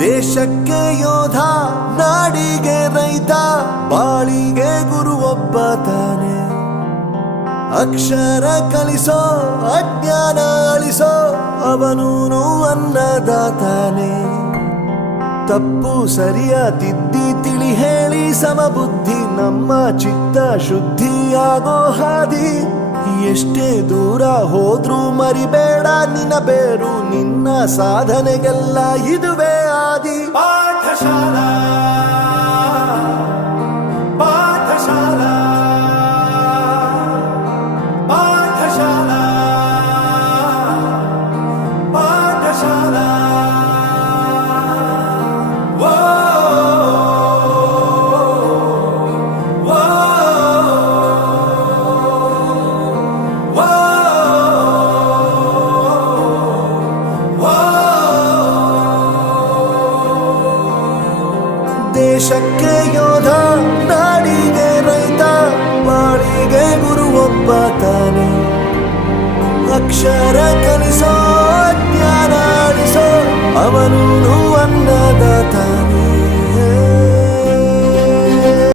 ದೇಶಕ್ಕೆ ಯೋಧ, ನಾಡಿಗೆ ರೈತ, ಬಾಳಿಗೆ ಗುರು ಒಬ್ಬ ತಾನೆ. ಅಕ್ಷರ ಕಲಿಸೋ, ಅಜ್ಞಾನ ಅಳಿಸೋ, ಅವನೂನು ಅನ್ನದಾತಾನೆ. ತಪ್ಪು ಸರಿಯ ತಿದ್ದಿ ತಿಳಿ ಹೇಳಿ ಸಮಬುದ್ಧಿ ನಮ್ಮ ಚಿತ್ತ ಶುದ್ಧಿಯಾಗೋ ಹಾದಿ. ಎಷ್ಟೇ ದೂರ ಹೋದ್ರೂ ಮರಿಬೇಡ ನಿನ್ನ ಬೇರು, ನಿನ್ನ ಸಾಧನೆಗೆಲ್ಲ ಇದುವೇ ಆದಿ. ಪಾಠಶಾಲಾ ಪಾಠಶಾಲಾ ಪಾಠಶಾಲಾ ಪಾಠಶಾಲಾ. ದೇಶಕ್ಕೆ ಯೋಧ, ನಾಡಿಗೆ ರೈತ, ಬಾಳಿಗೆ ಗುರು ಒಬ್ಬ ತಾನೆ. ಅಕ್ಷರ ಕಲಿಸೋ, ಜ್ಞಾನ ಅಳಿಸೋ, ಅವನೂನು ಅನ್ನದಾತಾನೆ.